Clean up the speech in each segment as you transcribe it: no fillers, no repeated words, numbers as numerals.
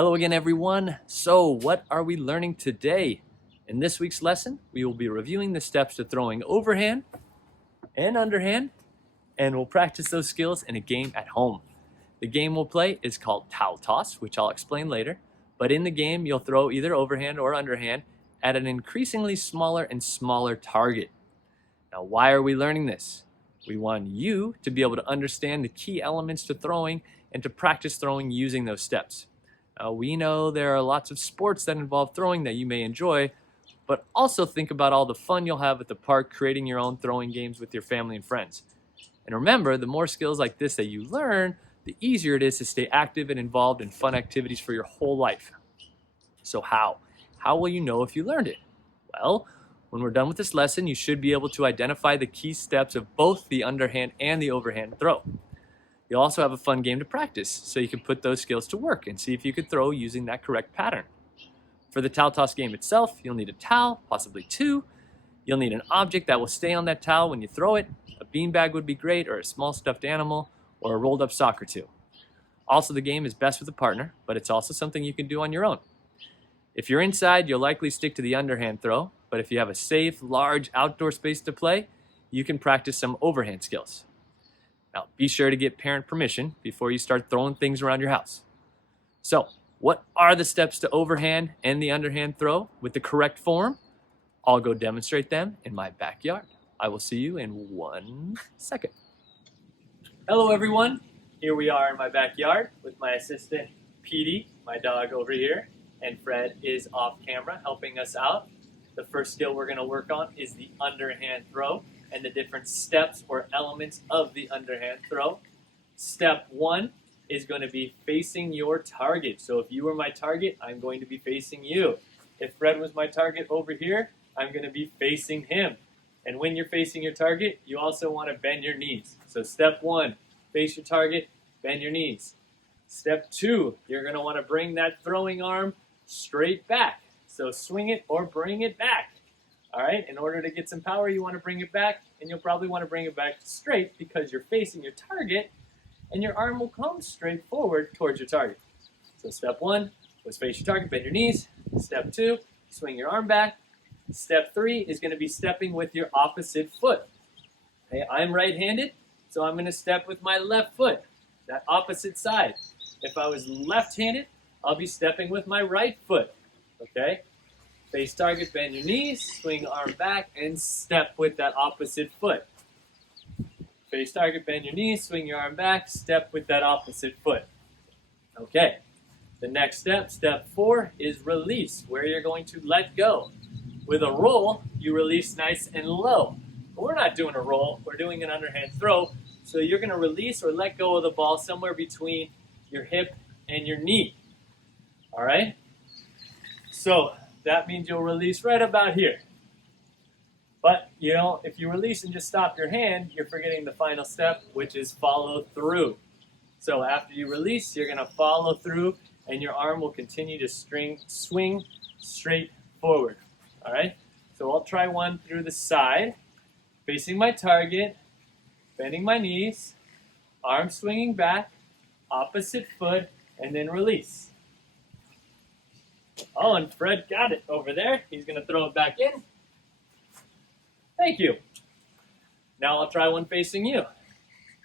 Hello again, everyone. So what are we learning today? In this week's lesson, we will be reviewing the steps to throwing overhand and underhand, and we'll practice those skills in a game at home. The game we'll play is called towel toss, which I'll explain later. But in the game, you'll throw either overhand or underhand at an increasingly smaller and smaller target. Now, why are we learning this? We want you to be able to understand the key elements to throwing and to practice throwing using those steps. We know there are lots of sports that involve throwing that you may enjoy, but also think about all the fun you'll have at the park creating your own throwing games with your family and friends. And remember, the more skills like this that you learn, the easier it is to stay active and involved in fun activities for your whole life. So how? How will you know if you learned it? Well, when we're done with this lesson, you should be able to identify the key steps of both the underhand and the overhand throw. You'll also have a fun game to practice, so you can put those skills to work and see if you could throw using that correct pattern. For the towel toss game itself, you'll need a towel, possibly two. You'll need an object that will stay on that towel when you throw it. A beanbag would be great, or a small stuffed animal, or a rolled up sock or two. Also, the game is best with a partner, but it's also something you can do on your own. If you're inside, you'll likely stick to the underhand throw, but if you have a safe, large outdoor space to play, you can practice some overhand skills. Now, be sure to get parent permission before you start throwing things around your house. So, what are the steps to overhand and the underhand throw with the correct form? I'll go demonstrate them in my backyard. I will see you in 1 second. Hello, everyone. Here we are in my backyard with my assistant, Petey, my dog over here, and Fred is off camera helping us out. The first skill we're going to work on is the underhand throw and the different steps or elements of the underhand throw. Step 1 is going to be facing your target. So if you were my target, I'm going to be facing you. If Fred was my target over here, I'm going to be facing him. And when you're facing your target, you also want to bend your knees. So step 1, face your target, bend your knees. Step 2, you're going to want to bring that throwing arm straight back. So swing it or bring it back. All right, in order to get some power, you want to bring it back, and you'll probably want to bring it back straight because you're facing your target, and your arm will come straight forward towards your target. So step 1 was face your target, bend your knees. Step 2, swing your arm back. Step 3 is going to be stepping with your opposite foot. Okay, I'm right-handed, so I'm going to step with my left foot, that opposite side. If I was left-handed, I'll be stepping with my right foot. Okay? Face target, bend your knees, swing arm back, and step with that opposite foot. Face target, bend your knees, swing your arm back, step with that opposite foot. Okay, the next step, step 4, is release, where you're going to let go. With a roll, you release nice and low. But we're not doing a roll, we're doing an underhand throw, so you're going to release or let go of the ball somewhere between your hip and your knee. All right? So that means you'll release right about here. But, if you release and just stop your hand, you're forgetting the final step, which is follow through. So after you release, you're going to follow through, and your arm will continue to swing straight forward. All right? So I'll try one through the side, facing my target, bending my knees, arm swinging back, opposite foot, and then release. Oh, and Fred got it over there. He's going to throw it back in. Thank you. Now I'll try one facing you.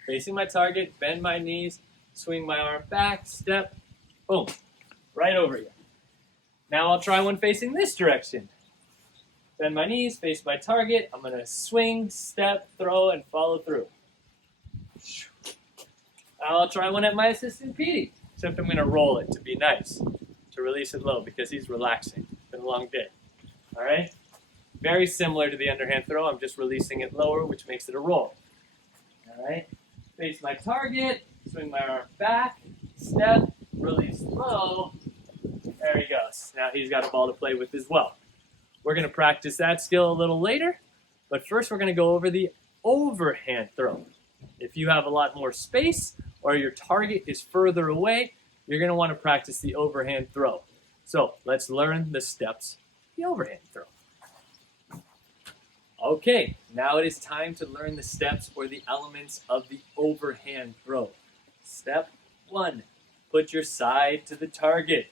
Facing my target, bend my knees, swing my arm back, step, boom, right over you. Now I'll try one facing this direction. Bend my knees, face my target. I'm going to swing, step, throw, and follow through. Now I'll try one at my assistant, Petey, except I'm going to roll it to be nice, to release it low because he's relaxing. It's been a long day. All right? Very similar to the underhand throw. I'm just releasing it lower, which makes it a roll. All right? Face my target, swing my arm back, step, release low. There he goes. Now he's got a ball to play with as well. We're going to practice that skill a little later, but first we're going to go over the overhand throw. If you have a lot more space or your target is further away, you're going to want to practice the overhand throw. So let's learn the steps of the overhand throw. Okay, now it is time to learn the steps or the elements of the overhand throw. Step 1, put your side to the target.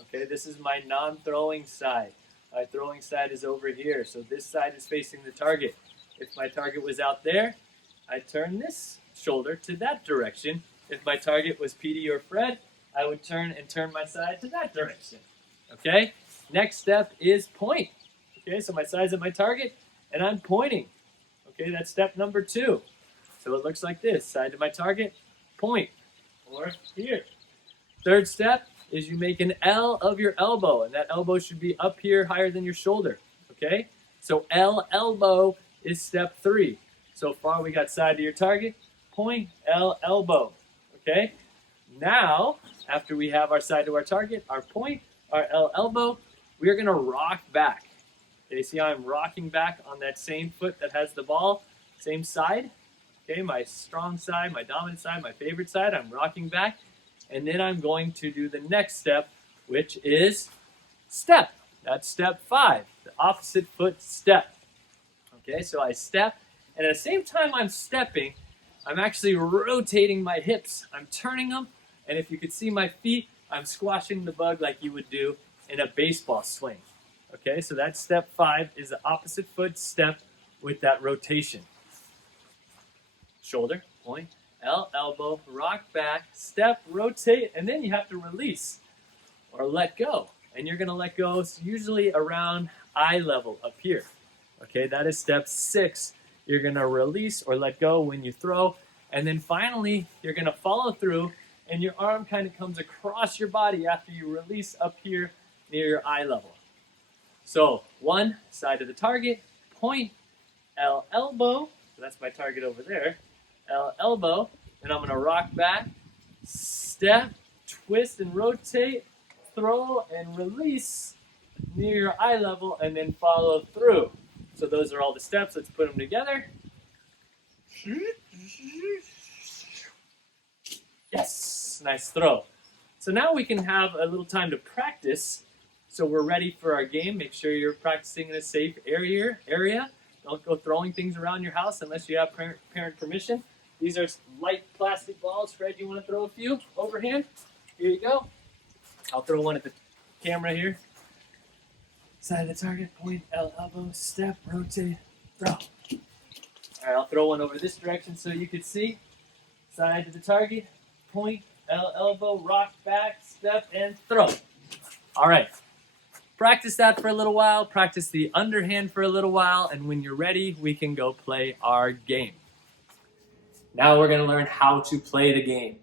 Okay, this is my non-throwing side. My throwing side is over here, so this side is facing the target. If my target was out there, I turn this shoulder to that direction. If my target was Petey or Fred, I would turn my side to that direction. Okay? Next step is point. Okay, so my side's at my target, and I'm pointing. Okay, that's step number 2. So it looks like this. Side to my target, point. Or here. Third step is you make an L of your elbow, and that elbow should be up here higher than your shoulder. Okay? So L elbow is step 3. So far we got side to your target, point, L elbow. Okay? Now, after we have our side to our target, our point, our L elbow, we are going to rock back. Okay, see how I'm rocking back on that same foot that has the ball, same side? Okay, my strong side, my dominant side, my favorite side, I'm rocking back. And then I'm going to do the next step, which is step. That's step 5, the opposite foot step. Okay, so I step, and at the same time I'm stepping, I'm actually rotating my hips. I'm turning them, and if you could see my feet, I'm squashing the bug like you would do in a baseball swing. Okay, so that's step 5 is the opposite foot step with that rotation. Shoulder, point, L, elbow, rock back, step, rotate, and then you have to release or let go. And you're going to let go usually around eye level up here. Okay, that is step 6. You're going to release or let go when you throw. And then finally, you're going to follow through, and your arm kind of comes across your body after you release up here near your eye level. So 1, side of the target, point, L, elbow. So that's my target over there. L, elbow. And I'm going to rock back, step, twist and rotate, throw and release near your eye level, and then follow through. So those are all the steps. Let's put them together. Yes, nice throw. So now we can have a little time to practice. So we're ready for our game. Make sure you're practicing in a safe area. Don't go throwing things around your house unless you have parent permission. These are light plastic balls. Fred, you want to throw a few? Overhand? Here you go. I'll throw one at the camera here. Side of the target, point, L, elbow, step, rotate, throw. All right, I'll throw one over this direction so you can see. Side to the target, point, L, elbow, rock back, step, and throw. All right. Practice that for a little while. Practice the underhand for a little while. And when you're ready, we can go play our game. Now we're going to learn how to play the game.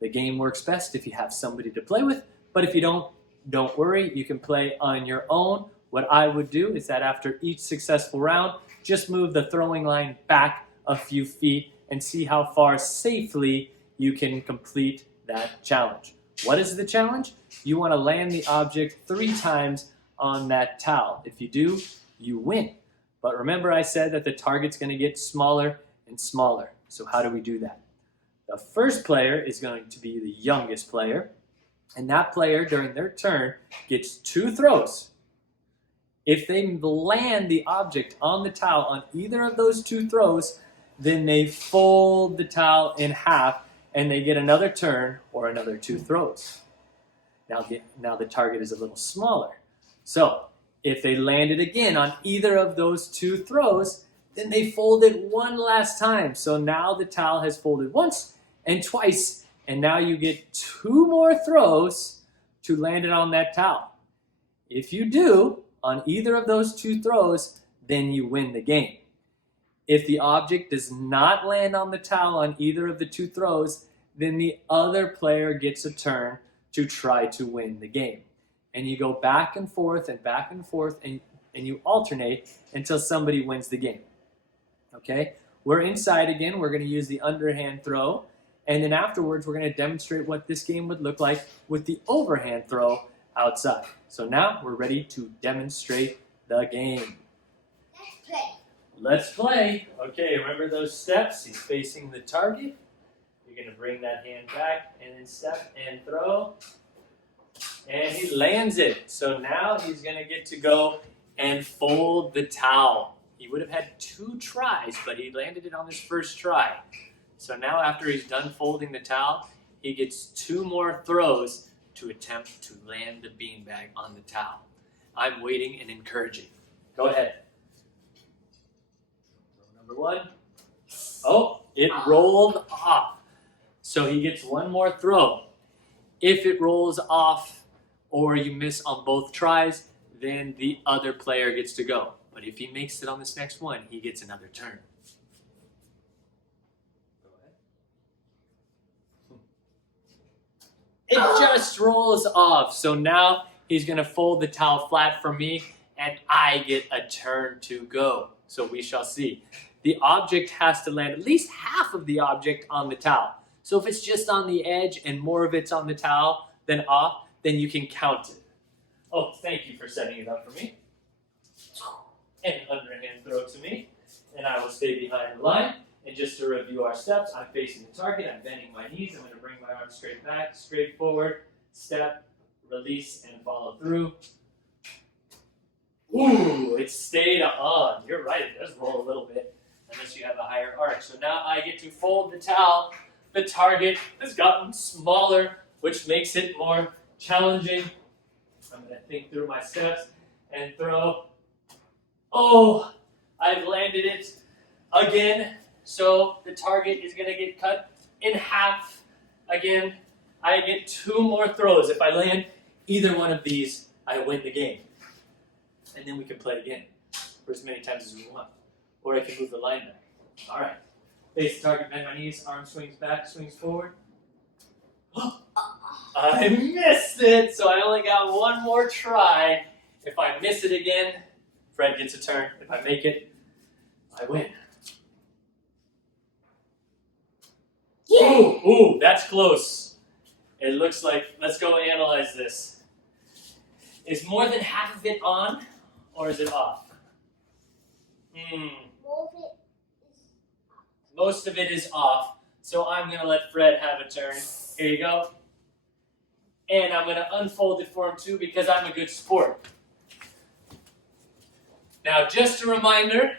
The game works best if you have somebody to play with. But if you don't worry. You can play on your own. What I would do is that after each successful round, just move the throwing line back a few feet and see how far safely you can complete that challenge. What is the challenge? You want to land the object 3 times on that towel. If you do, you win. But remember I said that the target's going to get smaller and smaller. So how do we do that? The first player is going to be the youngest player, and that player during their turn gets 2 throws. If they land the object on the towel on either of those 2 throws, then they fold the towel in half and they get another turn or another 2 throws. Now the target is a little smaller. So if they land it again on either of those 2 throws, then they fold it one last time. So now the towel has folded once and twice, and now you get 2 more throws to land it on that towel. If you do, on either of those 2 throws, then you win the game. If the object does not land on the towel on either of the 2 throws, then the other player gets a turn to try to win the game. And you go back and forth and you alternate until somebody wins the game. Okay? We're inside again. We're going to use the underhand throw. And then afterwards, we're going to demonstrate what this game would look like with the overhand throw outside. So now we're ready to demonstrate the game. Let's play. Let's play. Okay, remember those steps? He's facing the target. You're going to bring that hand back and then step and throw. And he lands it. So now he's going to get to go and fold the towel. He would have had 2 tries, but he landed it on his first try. So now after he's done folding the towel, he gets 2 more throws to attempt to land the beanbag on the towel. I'm waiting and encouraging. Go ahead. Number one. Oh, it rolled off. So he gets one more throw. If it rolls off or you miss on both tries, then the other player gets to go. But if he makes it on this next one, he gets another turn. It just rolls off. So now he's going to fold the towel flat for me, and I get a turn to go. So we shall see. The object has to land at least half of the object on the towel. So if it's just on the edge and more of it's on the towel than off, then you can count it. Oh, thank you for setting it up for me. And underhand throw to me. And I will stay behind the line. And just to review our steps, I'm facing the target, I'm bending my knees, I'm going to bring my arms straight back, straight forward, step, release, and follow through. Ooh, it stayed on. You're right, it does roll a little bit, unless you have a higher arc. So now I get to fold the towel. The target has gotten smaller, which makes it more challenging. I'm going to think through my steps and throw. Oh, I've landed it again. So the target is going to get cut in half. Again, I get 2 more throws. If I land either one of these, I win the game. And then we can play again for as many times as we want. Or I can move the line back. All right. Face the target, bend my knees, arm swings back, swings forward. I missed it, so I only got 1 more try. If I miss it again, Fred gets a turn. If I make it, I win. Ooh, that's close. It looks like, let's go analyze this. Is more than half of it on, or is it off? Most of it is off, so I'm going to let Fred have a turn. Here you go. And I'm going to unfold it for him too because I'm a good sport. Now, just a reminder,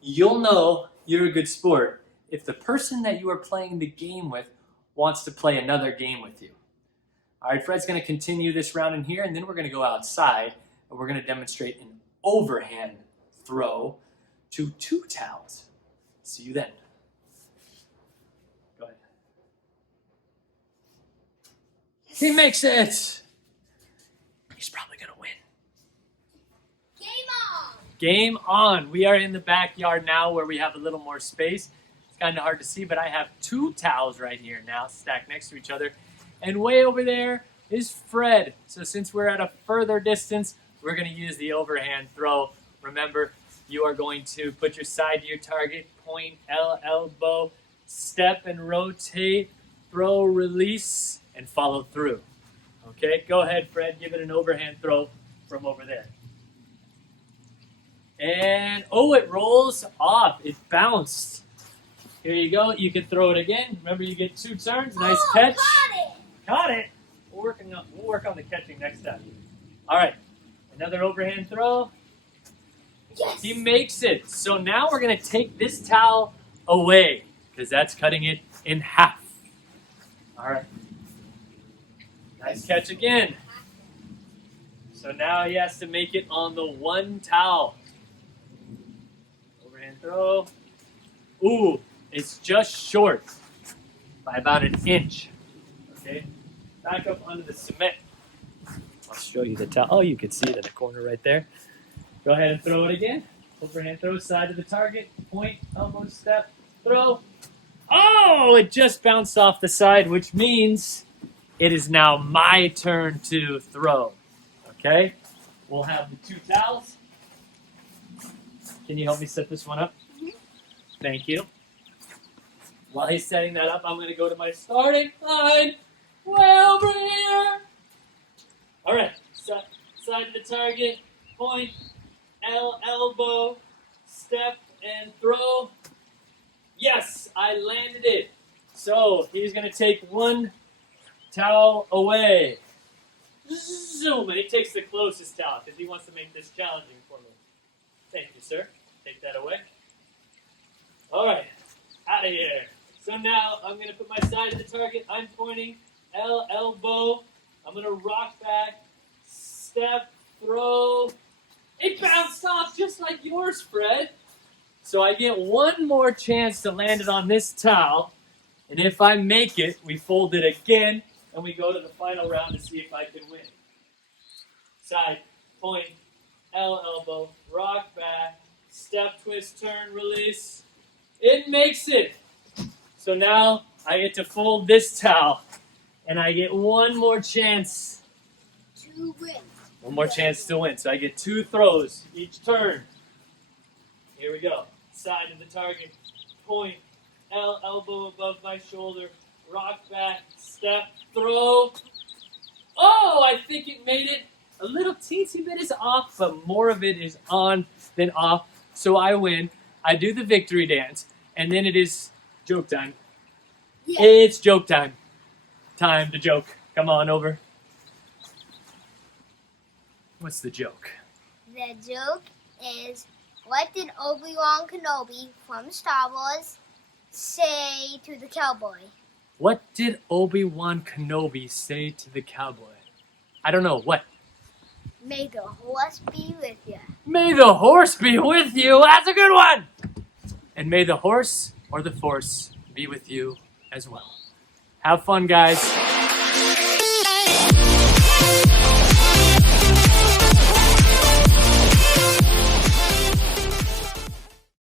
you'll know you're a good sport if the person that you are playing the game with wants to play another game with you. All right, Fred's going to continue this round in here, and then we're going to go outside, and we're going to demonstrate an overhand throw to 2 towels. See you then. Go ahead. He makes it. He's probably going to win. Game on. Game on. We are in the backyard now where we have a little more space. It's kind of hard to see, but I have 2 towels right here now stacked next to each other. And way over there is Fred. So since we're at a further distance, we're going to use the overhand throw. Remember, you are going to put your side to your target, point, elbow, step and rotate, throw, release, and follow through. Okay, go ahead, Fred. Give it an overhand throw from over there. And, oh, it rolls off. It bounced. Here you go. You can throw it again. Remember, you get 2 turns. Nice catch. Caught it. Caught it. We'll work on the catching next time. All right. Another overhand throw. Yes. He makes it. So now we're going to take this towel away because that's cutting it in half. All right. Nice catch again. So now he has to make it on the 1 towel. Overhand throw. Ooh, it's just short by about an inch. Okay. Back up onto the cement. I'll show you the towel. Oh, you can see it in the corner right there. Go ahead and throw it again. Overhand throw, side of the target. Point, elbow, step, throw. Oh, it just bounced off the side, which means it is now my turn to throw. Okay? We'll have the 2 towels. Can you help me set this one up? Mm-hmm. Thank you. While he's setting that up, I'm going to go to my starting line. Way over here. All right. Side of the target. Point. Elbow. Step and throw. Yes, I landed it. So he's going to take 1 towel away. Zoom. And he takes the closest towel because he wants to make this challenging for me. Thank you, sir. Take that away. All right. Out of here. So now I'm going to put my side to the target. I'm pointing. L elbow. I'm gonna rock back, step, throw. It bounced off just like yours, Fred. So I get one more chance to land it on this towel. And if I make it, we fold it again, and we go to the final round to see if I can win. Side, point, L elbow, rock back, step, twist, turn, release. It makes it. So now I get to fold this towel, and I get one more chance. To win. One more chance to win. So I get 2 throws each turn. Here we go. Side of the target, point, L elbow above my shoulder, rock back, step, throw. Oh, I think it made it. A little teensy bit is off, but more of it is on than off. So I win. I do the victory dance, and then it is joke time. Yeah. It's joke time. Time to joke. Come on over. What's the joke? The joke is, what did Obi-Wan Kenobi from Star Wars say to the cowboy? What did Obi-Wan Kenobi say to the cowboy? I don't know. What? May the horse be with you. May the horse be with you. That's a good one. And may the horse or the force be with you as well. Have fun, guys.